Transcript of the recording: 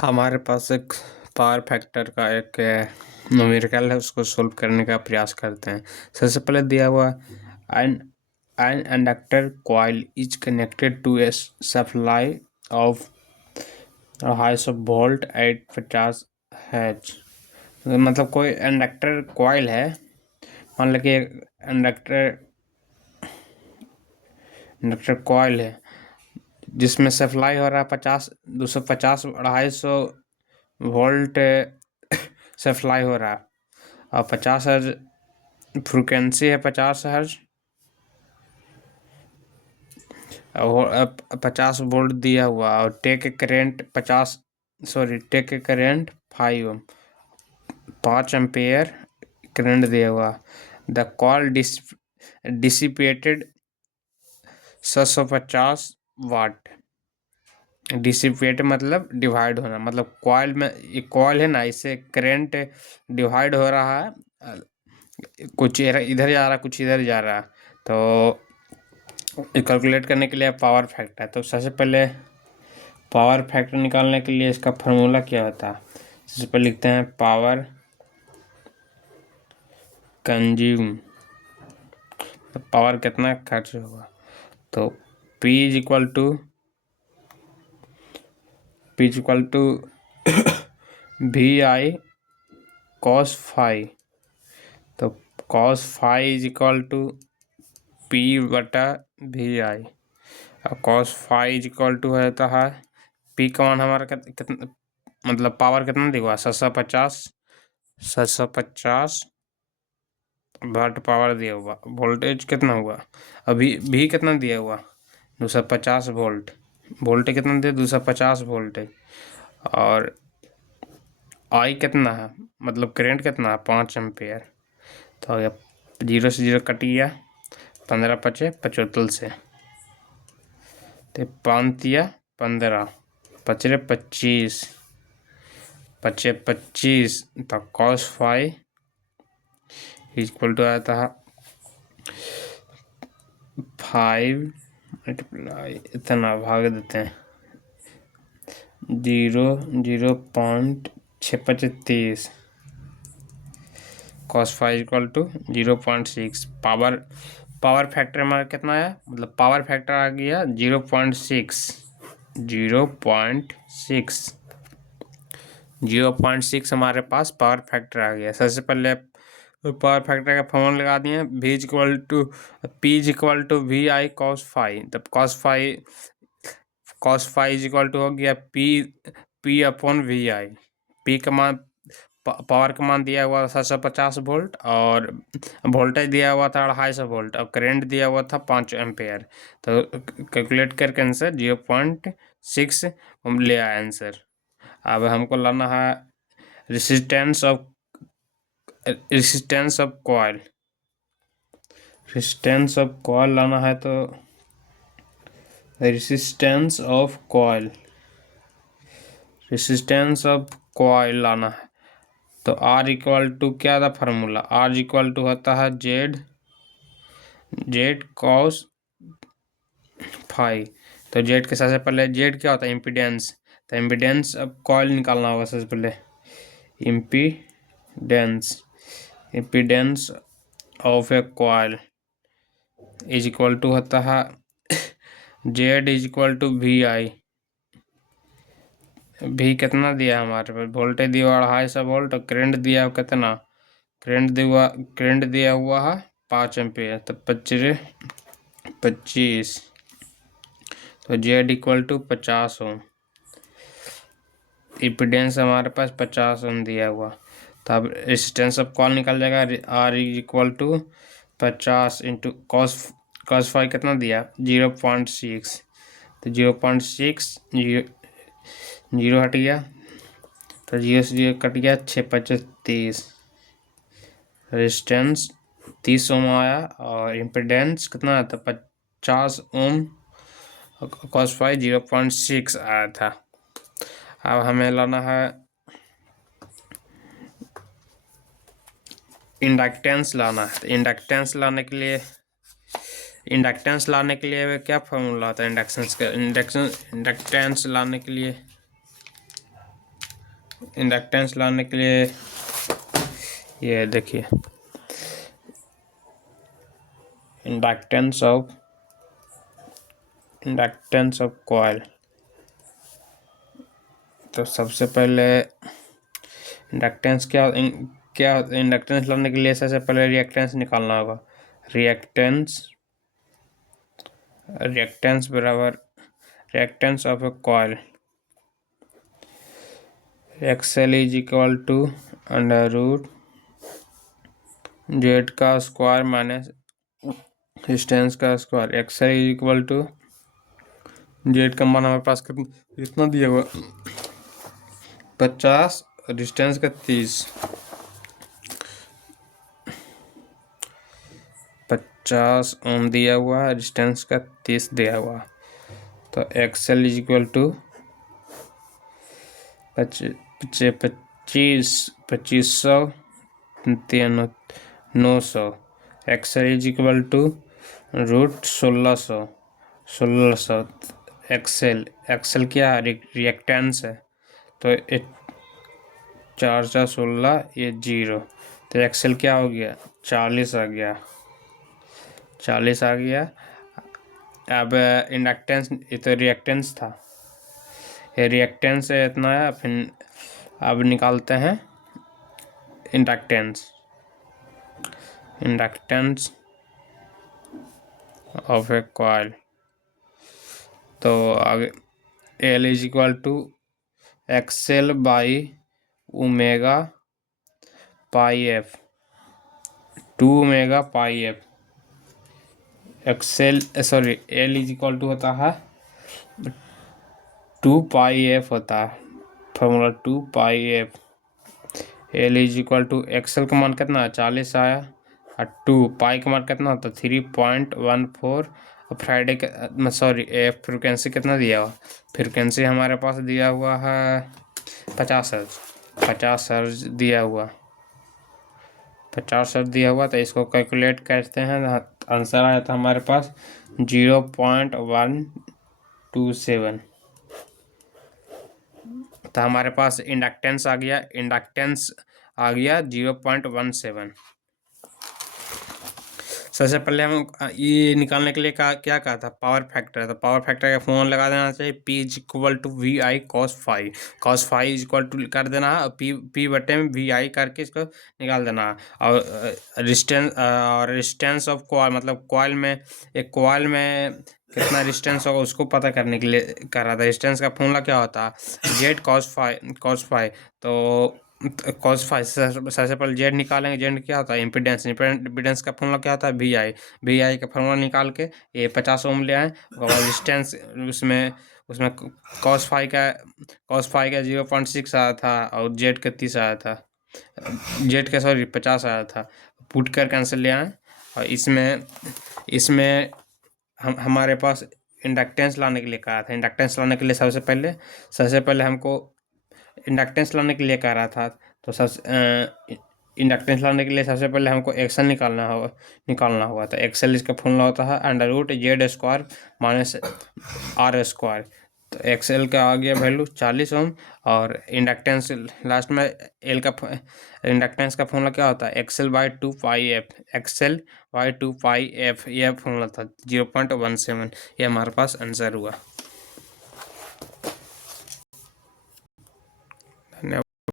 हमारे पास एक power factor का एक न्यूमेरिकल है, उसको सोल्व करने का प्रयास करते हैं। सबसे पहले दिया हुआ an an inductor coil is connected to a supply of high volt at 50 हैच। मतलब कोई इंडक्टर कॉइल है, मान लो कि इंडक्टर इंडक्टर कॉइल है जिसमें सप्लाई हो रहा है 250 250 वोल्ट सप्लाई हो रहा है और 50 हर्ज फ्रिक्वेंसी है। 50 हर्ज और 50 वोल्ट दिया हुआ और टेक करेंट 5 एम्पेयर करंट दिया हुआ। The coil dissipated 750 watt. Dissipate मतलब डिवाइड होना, मतलब कॉइल में एक कॉइल है ना, इससे करंट डिवाइड हो रहा है, कुछ इधर जा रहा है कुछ इधर जा रहा है। तो कैलकुलेट करने के लिए पावर फैक्टर, तो सबसे पहले पावर फैक्टर निकालने के लिए इसका फार्मूला क्या होता है। सबसे पहले लिखते हैं पावर कंज्यूम, तो पावर कितना खर्च होगा। तो P is equal to VI cos phi. तो cos phi is equal to P बटा VI और cos phi is equal to रहता है P का मान हमारा कितना, मतलब पावर कितना दिया हुआ 750 वाट पावर दिया हुआ। वोल्टेज कितना हुआ अभी भी कितना दिया हुआ 250 वोल्ट। वोल्टेज कितना दिया 250 वोल्टेज और आई कितना है, मतलब करंट कितना है 5 एम्पेयर। तो ये 0 से 0 कट गया, 15 पचे 75 से, तो 5 दिया 15 पचरे 25 पचे 25। तो cos फाई इक्वल टू आता है 5 मल्टीप्लाई इतना भाग देते हैं 0.635। cos phi equal to 0.6। Power factor हमारा कितना है, मतलब पावर फैक्टर आ गया 0.6 हमारे पास पावर फैक्टर आ गया। सबसे पहले पावर फैक्टर का फॉर्मूला लगा दिए, P is equal to VI cos phi. तब cos phi is equal to हो गया P अपॉन VI। P का मान पावर का मान दिया हुआ 750 वोल्ट और वोल्टेज दिया हुआ था 250 वोल्ट और करंट दिया हुआ था 5 एम्पेयर। तो कैलकुलेट करके आंसर 0.6 हम ले आए आंसर। अब हमको लाना है resistance of coil. Resistance of coil लाना है, तो रेसिस्टेंस ऑफ कॉइल लाना है। तो R इक्वल टू क्या था फार्मूला, R इक्वल टू होता है जेड कॉस फाई। तो जेड के सबसे पहले जेड क्या होता है इम्पीडेंस, तो इम्पीडेंस अब कॉइल निकालना होगा। सबसे पहले impedance of a coil is equal to होता है Z is equal to VI। भी कितना दिया हमारे पास, वोल्टेज दिया हुआ 250 वोल्ट और करंट दिया हुआ कितना, करंट दिया हुआ है 5 एम्पेयर। तो 25 तो Z equal to 50 ohm. Impedance हमारे पास 50 ओम दिया हुआ। तो अब रेजिस्टेंस ऑफ कॉइल निकल जाएगा, R equal to 50 into cos phi कितना दिया 0.6। तो 0.6 जीरो हट गया, तो 0 से 0 कट गया 6 रेजिस्टेंस 30 ओम आया और इम्पीडेंस कितना आया था 50 ओम। cos फाई 0.6 आया था। अब हमें लाना है इंडक्टेंस लाना है। तो इंडक्टेंस लाने के लिए क्या फॉर्मूला होता है इंडक्टेंस लाने के लिए इंडक्टेंस लाने के लिए ये देखिए, इंडक्टेंस ऑफ कॉइल। तो सबसे पहले इंडक्टेंस क्या इंडक्टेंस लाने के लिए सबसे पहले रिएक्टेंस निकालना होगा। रिएक्टेंस बराबर reactance of a coil, XL is equal to under root Z का स्क्वायर माइनस डिस्टेंस का square. XL is equal to Z का मान हमारे पास कितना दिया हुआ 50, डिस्टेंस का 30। 50 ओम दिया हुआ है, डिस्टेंस का 30 दिया हुआ। तो XL is equal to 2500 900। XL is equal to root 1600। XL क्या है, रिएक्टेंस है। तो 4 ये 0, तो एक्सएल क्या हो गया 40 आ गया। 40 आ गया। अब इंडक्टेंस, ये तो रिएक्टेंस था, ये रिएक्टेंस है इतना है। फिर अब निकालते हैं इंडक्टेंस ऑफ ए कॉइल। तो आगे L is equal to XL by omega pi F, 2 omega pi F. L is equal to होता है 2 पाई एफ होता है, formula 2 pi F. L is equal to XL का मान कितना है 40 आया, और 2 पाई का मान कितना होता है 3.14। और फ्राइडे का फ्रिक्वेंसी कितना दिया हुआ, फ्रिक्वेंसी हमारे पास दिया हुआ है 50 हर्ट्ज। 50 हर्ट्ज दिया हुआ, 50 हर्ट्ज दिया हुआ। तो इसको कैलकुलेट करते हैं, आंसर आया था हमारे पास 0.127। तो हमारे पास इंडक्टेंस आ गया 0.17। सबसे पहले हम ये निकालने के लिए क्या कहा था, पावर फैक्टर। तो पावर फैक्टर का फॉर्मूला लगा देना चाहिए, P is equal to V I cos phi. Cos phi is equal to कर देना है, P बटे में वी आई करके इसको निकाल देना है। और रेजिस्टेंस ऑफ कॉइल, मतलब कॉइल में, एक कॉइल में कितना रेजिस्टेंस होगा उसको पता करने के लिए कर रहा था। रेजिस्टेंस का फॉर्मूला क्या होता है, जेड कॉस फाइव। तो कॉस फाइव सबसे पहले जेड निकालेंगे। जेड क्या होता है, इम्पीडेंस का फॉर्मूला क्या होता है, वी आई का फॉर्मूला निकाल के ये 50 ओम ले आए। और रेजिस्टेंस उसमें कॉस फाइव का 0.6 आया था, और जेड का 30 आया था, जेड का 50 आया था। पुट कर कैंसिल ले आए। और इसमें हमारे पास इंडक्टेंस लाने के लिए कहा था। इंडक्टेंस लाने के लिए सबसे पहले हमको इंडक्टेंस लाने के लिए कह रहा था। तो इंडक्टेंस लाने के लिए सबसे पहले हमको एक्सेल निकालना होगा। तो एक्सेल इसका फॉर्मूला होता है under root Z square minus R square. तो एक्सेल का आ गया वैल्यू 40 ओम। और इंडक्टेंस लास्ट में इंडक्टेंस का फॉर्मूला क्या होता है, एक्सेल बाई 2 पाई एफ। ये फॉर्मूला था 0.17। ये हमारे पास आंसर हुआ।